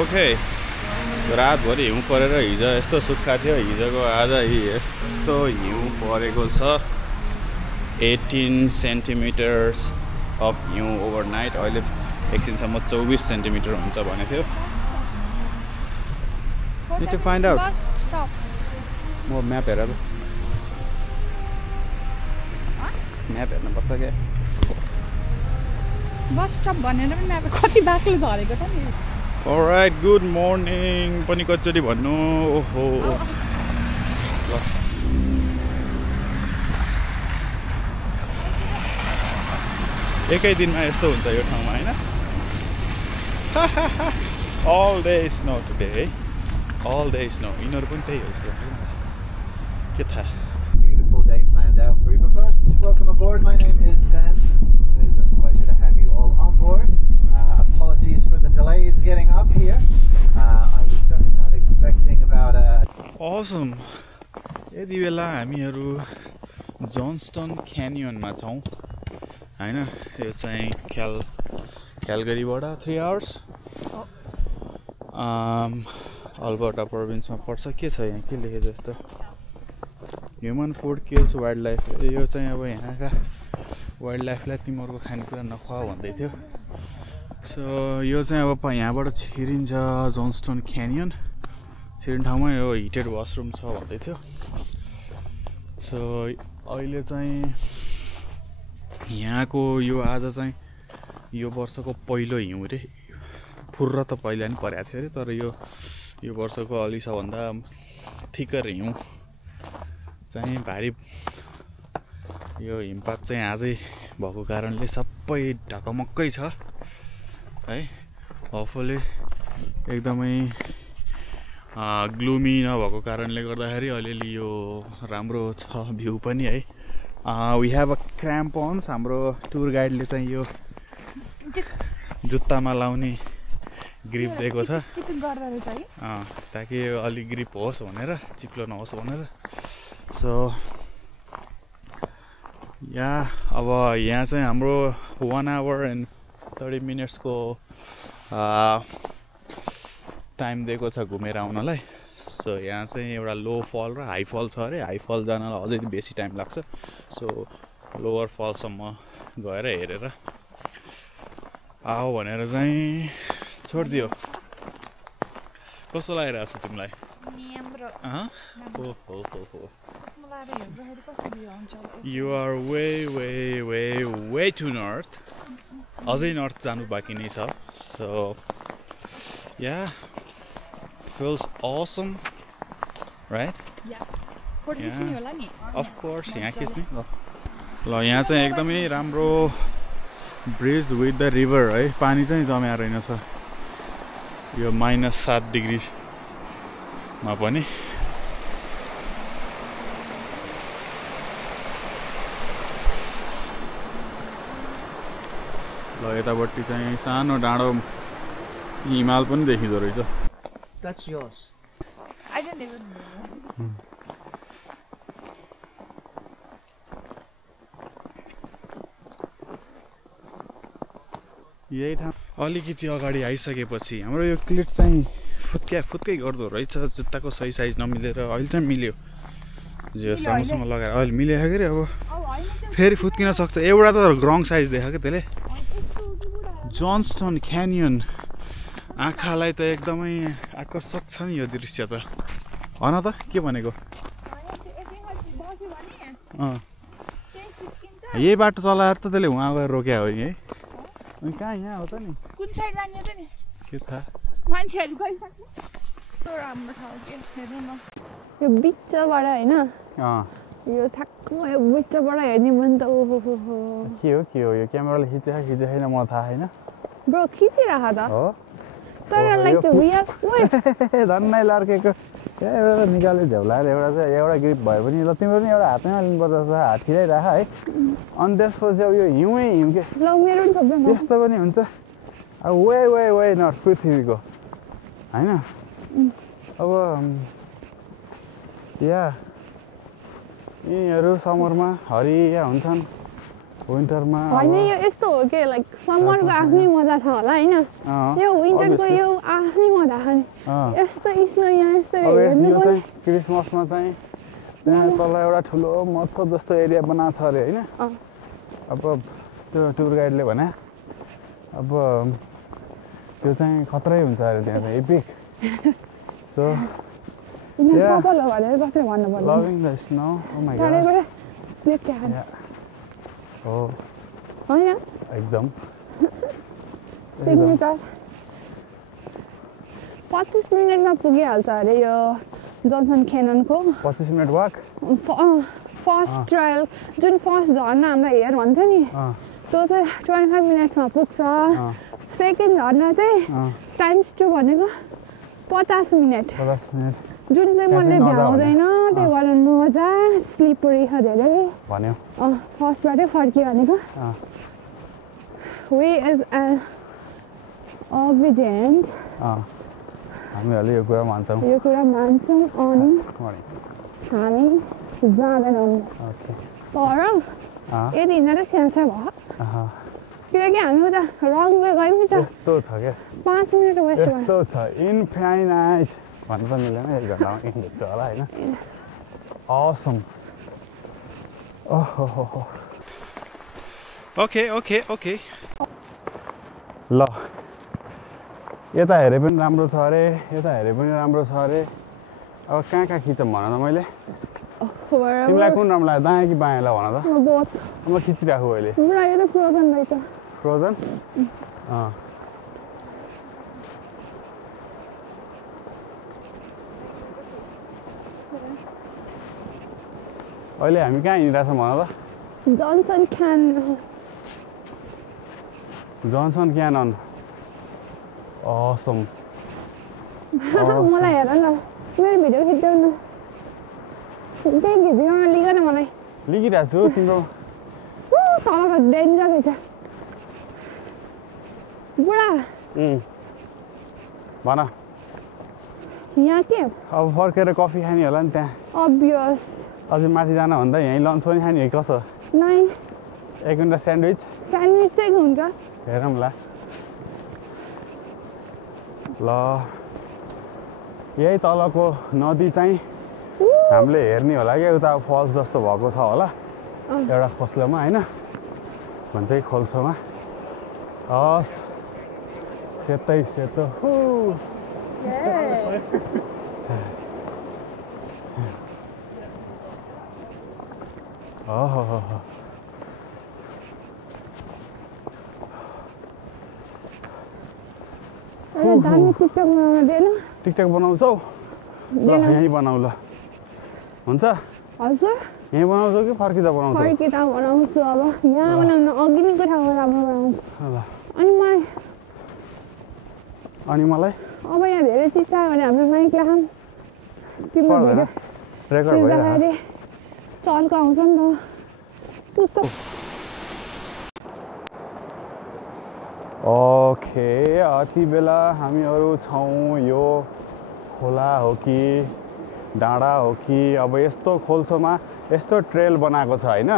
Okay रातभरि हिउँ परेर हिजो यस्तो सुक्खा थियो हिजोको आज यस्तो हिउँ परेको छ 18 सेन्टिमिटर्स अफ हिउँ ओभरनाइट अहिले एकछिनसम्म 24 सेन्टिमिटर हुन्छ भने थियो Need to find out म म्याप हेर म्याप हेर्नुपर्छ क्या बस स्टप भनेर पनि म्याप कति बाक्लो झरेको त नि Alright, good morning पनि कतिचोटि भन्नु ओहो ल एकै दिनमा यस्तो हुन्छ यो ठाउँमा हैन all day snow today all day snow यिनीहरु पनि त्यही हो जस्तो लाग्यो के थाहा Beautiful day planned out for you. But first, welcome aboard. My name is Ben. It is a pleasure to have you all on board. Apologies for the delays getting up here. I was certainly not expecting about awesome. यति बेला हामीहरु जोन्स्टन क्यानियनमा छौं हैन यो चाहिँ क्यालगरीबाट 3 hours Alberta प्रोभिन्समा पर्छ के छ यहाँ के लेखेछ जस्तो human food kills wild life यो चाहिँ अब यहाँका वाइल्ड लाइफलाई तिमीहरुको खानेकुरा नखुवा भन्दै थियो सो यो चाहिँ अब यहाँबाट छिरिन्छ जोन्स्टन क्यानियन छिरिने ठाउँमा यो हिटेड वासरुम छ भन्दै थियो सो अहिले चाहिँ यहाँको यो आज चाहिँ यो वर्षको पहिलो हिउँ रे फुर्र त पहिला नि परेको थियो अरे तर यो वर्षको अलि सबभन्दा थिकर हिउँ चाहिँ भारी यो हिमपात चाहिँ आजै भएको कारणले सबै ढकमक्कै छ है होपफुली एकदमै ग्लुमी नभएको कारणले गर्दाखेरि अलिअलि यो राम्रो छ भ्यू पनि है वी हेभ अ क्र्याम्पन्स हाम्रो टुर गाइडले चाहिँ यो जुत्तामा लाउने ग्रिप दिएको छ ताकि यो अलि ग्रिप होस् भनेर चिप्लो नहोस् भनेर सो अब यहाँ चाहिँ हाम्रो 1 hour and 30 minutes को टाइम दिएको छ घुमेर आउनलाई सो यहाँ चाहिँ एउटा लो फल र हाई फल छ अरे हाई फल जानलाई अझै बेसी टाइम लाग्छ सो लोवर फलसम्म गएर हेरेर आओ भनेर चाहिँ छोडिदियो कस्तो लागिरहेको छ तिमीलाई You are way too north. अझै नर्थ जानु बाँकी नै छ so yeah feels awesome right of course यहाँ खिच्ने ल यहाँ चाहिँ एकदमै राम्रो ब्रिज विथ द रिभर है पानी चाहिँ जमेर रहेछ यो -7 डिग्रीमा पनि ल यतापट्टि चाहिँ सानो डाँडो हिमाल पनि देखिँदो रहेछ That's yours. I didn't even know. यही ठाउँ अलिकति अगाडि आइसकेपछि हाम्रो यो क्लिट चाहिँ फुत्कै गर्दो रहेछ जुत्ताको सही साइज नमिलेर अहिले चाहिँ मिल्यो जे सँगसँग लगाएर अहिले मिलेको के अरे अब फेरि फुत्किन सक्छ एउटा त रङ साइज देखा के त्यसले जोन्स्टन क्यानियन आँखालाई त एकदमै आकर्षक छ नि यो दृश्य त भन त के भनेको यही बाटो चलाएर त त्यसले उहाँ गएर रोक्या हो है अनि कहाँ यहाँ हो त नि कुन साइड जाने त नि के थाहा मान्छेहरु गइसक्यो कस्तो राम्रो ठाउँ के हेर्नु न यो बिचबाट हैन यो ठ्याक्क यो बिचबाट हेर्ने मन त ओहो के हो यो क्यामेराले खिचेको छैन मलाई थाहा छैन ब्रो खिचिराख त हो तर लाइक द रियल धन्नै लर्केको एउटा निकाल्यो झ्याउलाएर एउटा ग्रिप भयो भने ल तिम्रो पनि एउटा हातैमा लिनुपर्छ हात खिराइराख है अनि त्यसपछि अब यो हिउँ के ल मेरो पनि सबै त्यस्तो पनि हुन्छ अब वे नर्थ पृथ्वीको हैन अब यिनीहरू समरमा हरिया हुन्छन् विन्टरमा होइन यो यस्तो हो कि लाइक समरको आफ्नै मजा छ होला होइन यो विन्टरको यो आफ्नै मजा छ नि यस्तो स्नो यहाँ यस्तो हेर्नु यो चाहिँ क्रिसमसमा चाहिँ त्यहाँ तल एउटा ठुलो मत्सव जस्तो एरिया बनाएको छ अरे होइन अब त्यो टुर गाइडले भने अब त्यो चाहिँ खतरै हुन्छ अरे त्यहाँ चाहिँ एपिक सो कपाल हो भनेर कसरी भन्नु पर्छ loving the snow oh my god हो होइन एकदम सिग्नेचर 25 मिनेटमा पुगिहाल्छ अरे यो जोन्सन क्याननको 25 मिनट वाक फर्स्ट ट्रायल जुन फर्स्ट झर्ना हामीलाई हेर भन्थ्यो नि त्यो चाहिँ 25 मिनट्समा पुग्छ सेकेन्ड झर्ना चाहिँ टाइम्स 2 भनेको 50 मिनट जुन चाहिँ मैले भ्याउँदैन त्यही भएर मजा स्लिपरी छ धेरै भन्यो फर्स्टबाटै फर्कियो भनेको वी इज एन ओबिडियन्ट हामीहरूले यो कुरा मान्छौँ अनि हामी जाँदैनौँ तर यदि यिनीहरू स्याहार भयो किनकि हामी उता रङ वे गयौँ नि त यस्तो छ क्या 5 मिनट वेस्ट भयो यस्तो छ इन्फाइनाइट भन्न त मिलेन एक घन्टामा इन्डेक्स होला होइन असम ओहो ओके ओके ओके ल यता हेरे पनि राम्रो छ अरे यता हेरे पनि राम्रो छ अरे अब कहाँ कहाँ खिचौँ भन त मैले तिमीलाई कुन राम्रो लाग्यो दायाँ कि बायाँलाई भन त म खिचिराखु अहिले यो त फ्रोजन रहेछ फ्रोजन अहिले हामी कहाँ हिँडिरहेछौँ भन त जोन्सन क्यानन असम मलाई हेर न मेरो भिडियो खिच्देऊ न त्यही खिच्न लिगन मलाई लिगिरहेको छु तिम्रो तल त डेन्जर रहेछ बुढा भन यहाँ के अब फर्केर कफी खाने होला नि त्यहाँ अभियस अझै माथि जान भन्दा यहीँ लन्च पनि खाने हो कसो नै एक घन्टा स्यान्डविच चाहिँ हुन्छ हेरौँ ल यही तलको नदी चाहिँ हामीले हेर्ने होला क्या उता फल्स जस्तो भएको छ होला एउटा खोस्लोमा होइन भन्छ खोल्छोमा हस् सेतै सेतो टिकटक बनाउँछौ ल यहीँ बनाऊ ल हुन्छ हजुर यहीँ बनाउँछौ कि फर्किँदा बनाउँछौ फर्किँदा बनाउँछु अब यहाँ बनाउनु अघि नै ठाउँमा राम्रो बनाउँछु ल अनि मलाई अब यहाँ धेरै चिज छ भने हाम्रो माइक राखौँ तिम्रो भिडियो रेकर्ड भइरहेको चर्को आउँछ नि त सुस्त ओके यति बेला हामीहरू छौँ यो खोला हो कि डाँडा हो कि अब यस्तो खोल्छोमा यस्तो ट्रेल बनाएको छ होइन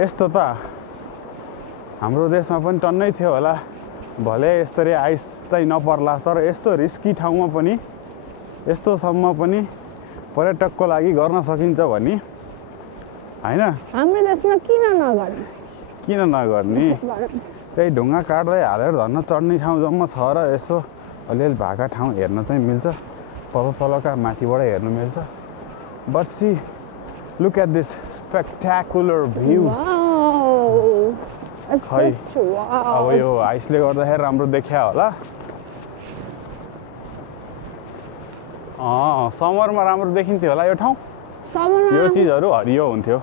यस्तो त हाम्रो देशमा पनि टन्नै थियो होला भले यस्तरी आइस चाहिँ नपर्ला तर यस्तो रिस्की ठाउँमा पनि यस्तोसम्म पनि पर्यटकको लागि गर्न सकिन्छ भने होइन हाम्रो देशमा किन नगर्ने त्यही ढुङ्गा काट्दै हालेर धन्न चढ्ने ठाउँ जम्मा छ र यसो अलिअलि भएका ठाउँ हेर्न चाहिँ मिल्छ तलका माथिबाट हेर्नु मिल्छ but see look at this spectacular view खै अब यो आइसले गर्दाखेरि राम्रो देखिया होला समरमा राम्रो देखिन्थ्यो होला यो ठाउँ यो चिजहरू हरियो हुन्थ्यो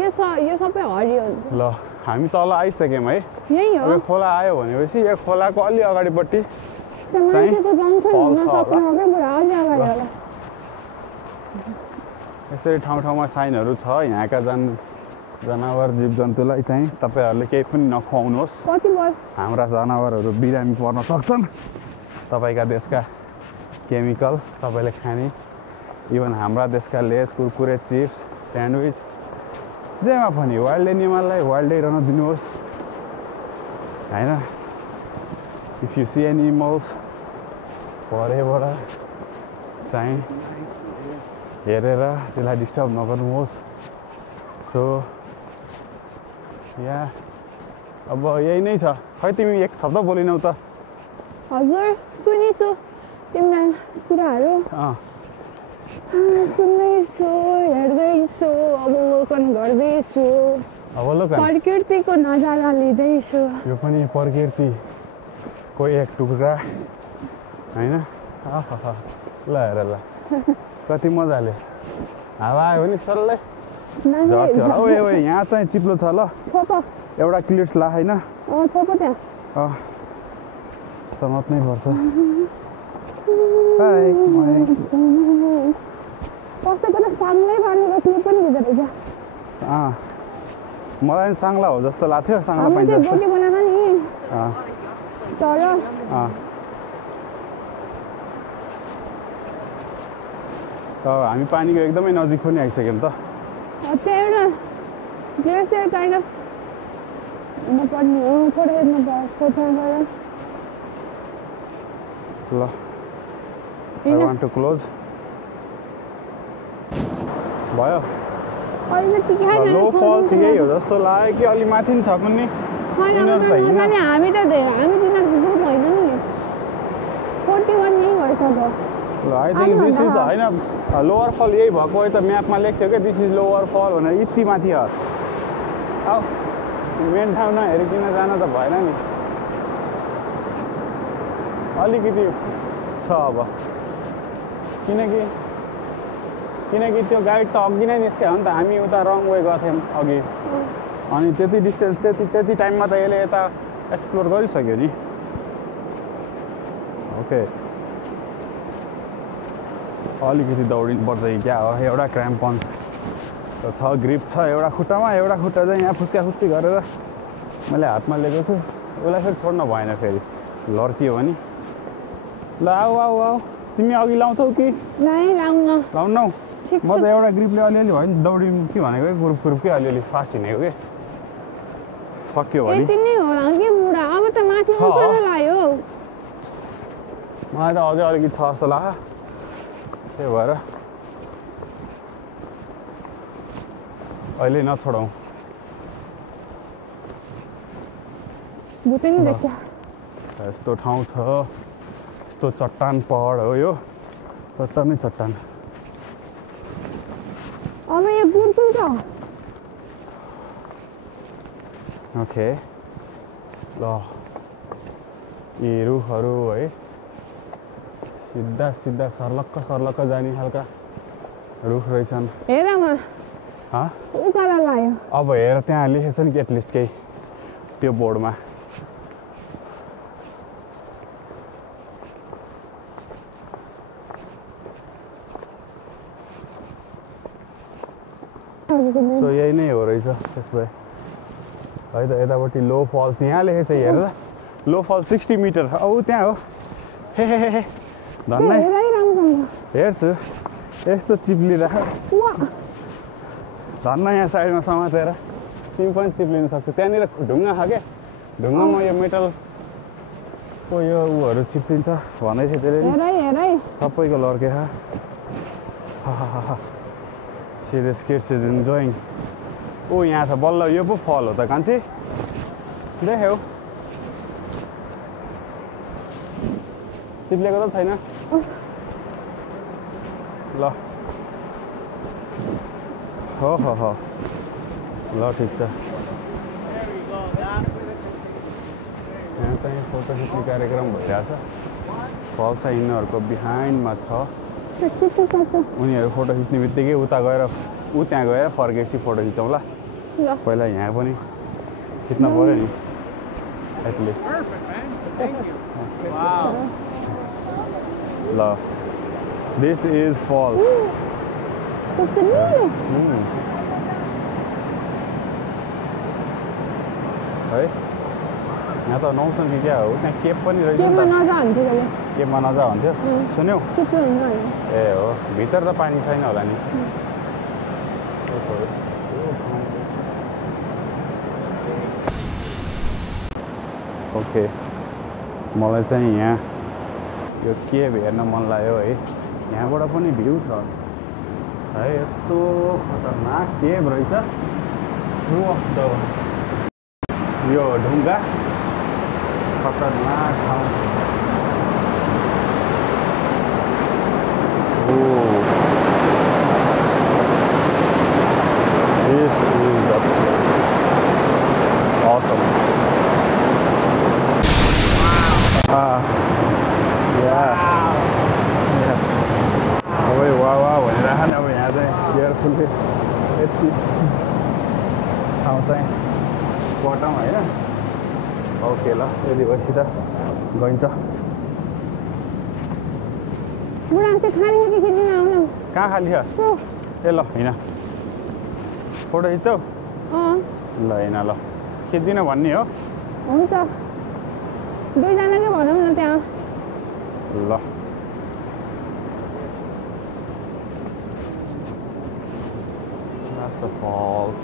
यो सबै हरियो हुन्छ ल हामी तल आइसक्यौँ है यही हो खोला आयो भनेपछि यो खोलाको अलि अगाडिपट्टि यसरी ठाउँ साइनहरू छ यहाँका जनावर जीव जन्तुलाई चाहिँ तपाईँहरूले केही पनि नखुवाउनुहोस् हाम्रा जनावरहरू बिरामी पर्न सक्छन् तपाईँका देशका केमिकल तपाईँले खाने इभन हाम्रा देशका लेस कुरकुरे चिप्स स्यान्डविच जेमा पनि वाइल्ड एनिमललाई वाइल्डै रहन दिनुहोस् हैन इफ यु सी एनिमल्स परैबाट चाहिँ हेरेर त्यसलाई डिस्टर्ब नगर्नुहोस् सो यहाँ अब यही नै छ खै तिमी एक शब्द बोलिनौ त हजुर सुनिछु तिम्रो कुराहरू सुन्दैछु हेर्दैछु अवलोकन गर्दैछु अवलोकन प्रकृतिको नजारा लिँदैछु यो पनि प्रकृतिको एक टुक्रा हैन ल हेर ल कति मजाले हावा आयो भने सल्लै झर्थ्यो होला ओए यहाँ चाहिँ चिप्लो छ ल एउटा क्लिप्स ला हैन थोपो त्यहाँ समात्नै पर्छ कसैको त साङ्लै पार्नुको क्लिप पनि दिँदो रहेछ मलाई पनि साङ्ला हो जस्तो लाग्थ्यो साङ्ला पाइन्छ बोटी बनाएको नि तर हामी पानीको एकदमै नजिक पनि आइसक्यौँ त त्यहाँ एउटा ग्लेसियर काइन्ड अफ नपर्ने हो थोरै नपर्छ ल I want to close भयो लो फल्स यही हो जस्तो लाग्यो कि अलि माथि छ पनि हामी त हामी तिनीहरूको ग्रुप होइन नि 41 नै भइसक्यो ल आई थिङ्क दिस इज होइन लोवर फल यही भएको है त म्यापमा लेख्थ्यो क्या दिस इज लोवर फल भनेर यति माथि हो आऊ मेन ठाउँ नहेरिकन जान त भएन नि अलिकति छ अब किनकि त्यो गाइड त अघि नै निस्क्यो हो नि त हामी उता रङ वे गर्थ्यौँ अघि अनि त्यति डिस्टेन्स त्यति टाइममा त यसले यता एक्सप्लोर गरिसक्यो नि ओके अलिकति दौडिनुपर्छ कि क्या हो एउटा क्राम्पन छ ग्रिप छ एउटा खुट्टामा एउटा खुट्टा चाहिँ यहाँ फुस्की गरेर मैले हातमा लिएको छु उसलाई फेरि छोड्न भएन फेरि लड्कियो भने ल आऊ आऊ आऊ तिमी अघि लाउँछौ कि लाउनौ म त एउटा ग्रिपले अलिअलि भयो नि दौडिनु कि भनेको ग्रुप कि अलिअलि फास्ट हिँडेको कि सक्यो भने मलाई त अझै अलिकति छ जस्तो लाग्यो त्यही भएर अहिले नछोडौँ यस्तो ठाउँ छ यस्तो चट्टान पहाड हो यो चट्टानै चट्टान अब यो गुरपुर छ ओके ल यी रुखहरू है सिधा सर्लक्क जाने खालका रुख रहेछन् हेरमा उकालो लाग्यो अब हेर त्यहाँ लेखेछ नि एटलिस्ट केही त्यो बोर्डमा सो यही नै हो रहेछ त्यसो भए है त यतापट्टि लो फल्स यहाँ लेखेछ हेर लो फल्स 60 मिटर औ त्यहाँ हो हे धन्नै हेर्छु यस्तो चिप्लिरहेको धन्न यहाँ साइडमा समातेर तिमी पनि चिप्लिन सक्छौ त्यहाँनिर ढुङ्गा छ क्या ढुङ्गामा यो मेटलको यो उहरू चिप्लिन्छ भन्दै थियो त्यसले सबैको लड्केछ सिरियस किड्स इज इन्जोइङ ओ यहाँ छ बल्ल यो पो फल हो त कान्छी देख्यौ चिप्लेको त छैन ल हो ल ठिक छ यहाँ चाहिँ फोटो खिच्ने कार्यक्रम भइरहेको छ फल छ यिनीहरूको बिहाइन्डमा छ उनीहरू फोटो खिच्ने बित्तिकै उता गएर त्यहाँ गएर फर्केपछि फोटो खिचौँला पहिला यहाँ पनि खिच्न पऱ्यो नि एटलिस्ट ल दिस इज फल है यहाँ त नौसँग कि क्या हो त्यहाँ केप पनि रहेछ केपमा नजा हुन्थ्यो सुन्यौ ए हो भित्र त पानी छैन होला नि ओके मलाई चाहिँ यहाँ यो केभ हेर्न मन लाग्यो है यहाँबाट पनि भ्यू छ है यस्तो खतरनाक केभ रहेछ थ्रु अफ द यो ढुङ्गा खतरनाक ठाउँ This is the place. Awesome. Yeah. अब वाह भनिराख नि अब यहाँ चाहिँ केयरफुल्ली यति ठाउँ चाहिँ पटाउँ होइन ओके ल यदि भएपछि त गइन्छ कहाँ खाली छ ए ल हिँड फोटो खिच्छौ ल हिँड ल खिच्दिन भन्ने हो हुन्छ दुईजनाकै भनौँ न त्यहाँ ल That's the falls.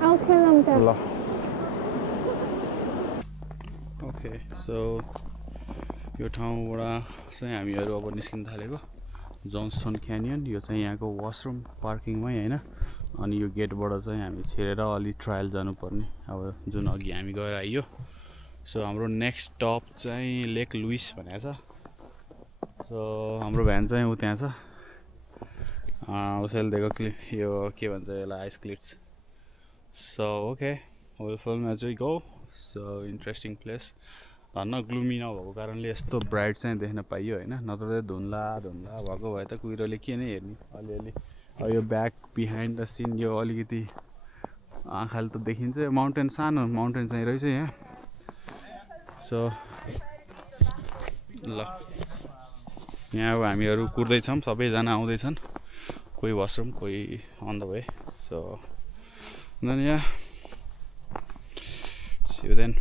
I'll kill them there. ल ओके सो यो ठाउँबाट चाहिँ हामीहरू अब निस्किन थालेको जोन्सटन क्यानियन यो चाहिँ यहाँको वासरुम पार्किङमै होइन अनि यो गेटबाट चाहिँ हामी छिरेर अलि ट्रायल जानुपर्ने अब जुन अघि हामी गएर आइयो सो हाम्रो नेक्स्ट स्टप चाहिँ लेक लुइस भनेको छ सो हाम्रो भ्यान चाहिँ ऊ त्यहाँ छ उसैले दिएको यो के भन्छ यसलाई ice cleats so okay will film as we go so interesting place धन्न ग्लुमी नभएको कारणले यस्तो ब्राइट चाहिँ देख्न पाइयो होइन नत्र चाहिँ धुन्ला भएको भए त कुहिरोले के नै हेर्ने अलिअलि अब यो ब्याक बिहाइन्ड द सिन यो अलिकति आँखाले त देखिन्छ माउन्टेन सानो माउन्टेन चाहिँ रहेछ यहाँ सो ल यहाँ अब हामीहरू कुर्दैछौँ सबैजना आउँदैछन् कोही वासरुम कोही on the way so then yeah see you then